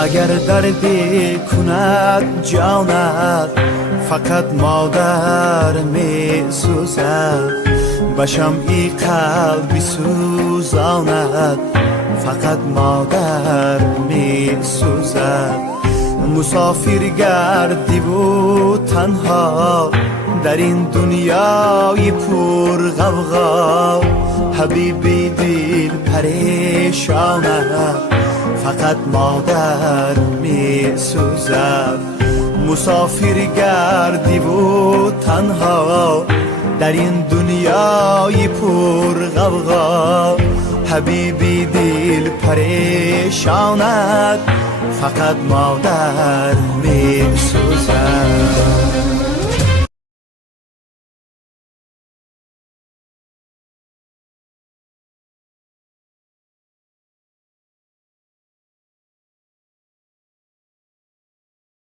اگر دردی کند جانت فقط مادر می سوزد به شمعی قلبی سوزاند فقط مادر می سوزد مسافر گردی و تنها در این دنیای پر غوغا حبیبی دل پریشانه فقط مادر می سوزد مسافر گردی و تنها در این دنیای پر غوغا حبیبی دل پریشانت فقط مادر می سوزد